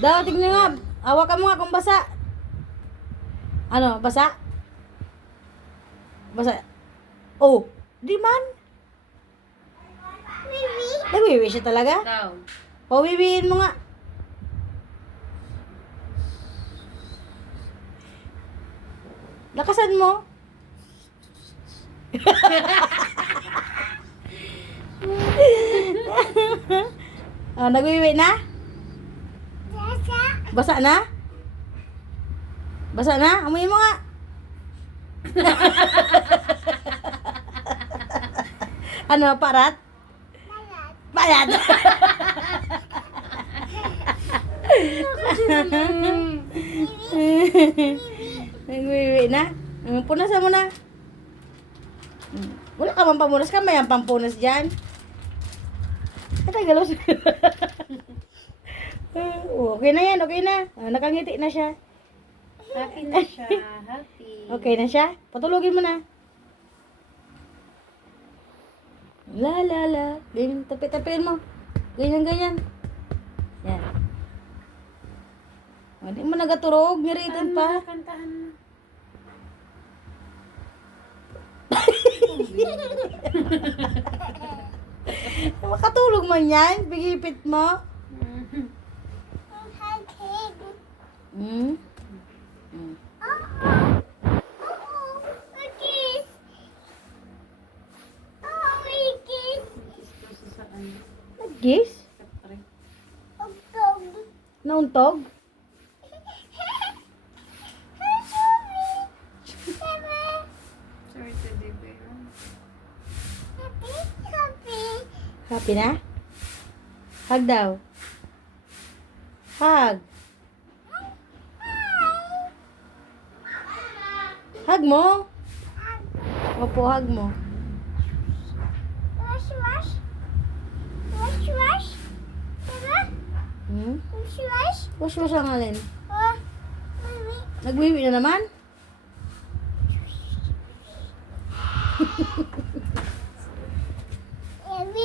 Daw, tignan nga. Hawakan mo nga kung basa. Ano, basa? Basa. Oh, di man. Nagwiwi siya talaga? Daw. Pawiwiin mo nga. Lakasan mo. Nagwiwi na? Basa na? Basa na? Amoy mo nga. Ano, parat? Parat. Nagwiwi na? Punasan mo na. Wala ka mang pamunas ka, may ang pampunas dyan. Katagalos. Okay na yan, okay na. Nakangiti na siya. Happy na siya. Happy. Okay na siya? Patulogin mo na. La la la. Ganyan, tapi-tapiin mo. Ganyan, ganyan. Yan. Hindi mo nagaturog, ngiritan pa. Kantahan mo. Makatulog man yan, bigipit mo. Hmm? Hmm. Nagis? Nauntog? Sorry to the bear. Happy na? Hug daw. Hug. Hug mo. Opo, hug mo. Hmm? Wash wash ang alin. Nagwiwi na naman?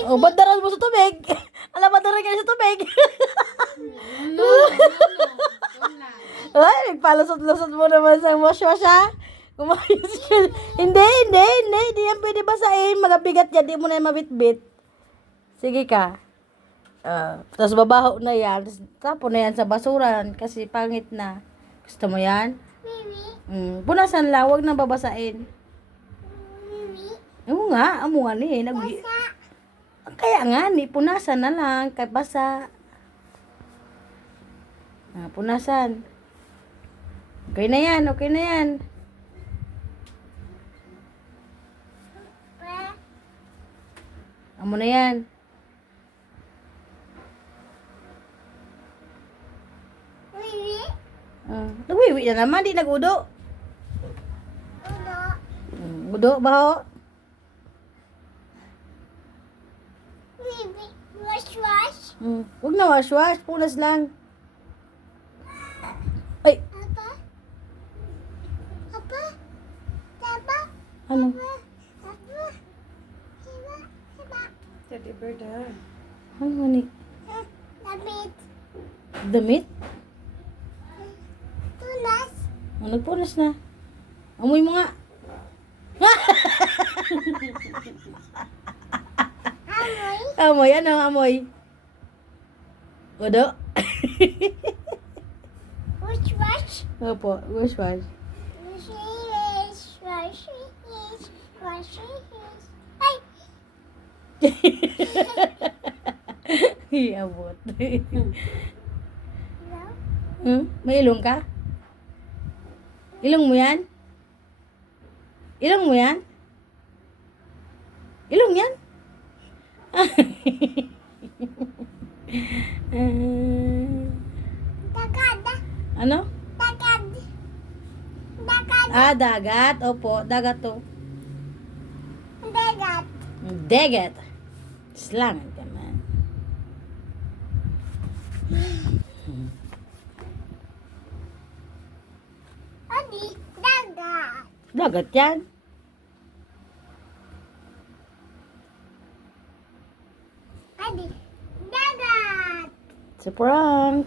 Oh, bandaran mo sa tubig. Alam, bandaran ka sa tubig. No. Ay, nagpalusot-lusot mo naman sa wash-wash, ha? Kumayos ka. Hindi yan pwede basahin. Magabigat yan, di mo na yan mabitbit. Sige ka. Tapos babaho na yan. Tapos na yan sa basuran kasi pangit na. Gusto mo yan? Punasan lang, huwag na babasain. Oo nga, amo nga ni. Kaya nga ni, punasan na lang, kahit basa. Punasan. Okay na yan, okay na yan. Amo na yan. Nagwiwi na naman, di nag-udo. Udo, baho. Huwag na wash-wash, punas lang. Ay, ano? Teddy bear daw. Ano ni? Damit? Nagpunas na. Amoy mo nga. Amoy, ano amoy? Udo? Opo, wash wash. Iabot. May ilong ka? Ilong mo yan? Ilong mo yan? Ilong yan? Ano? Dagat. Opo, dagat to. Dagat. Slangan ka man. Dagat yan. It's a prank.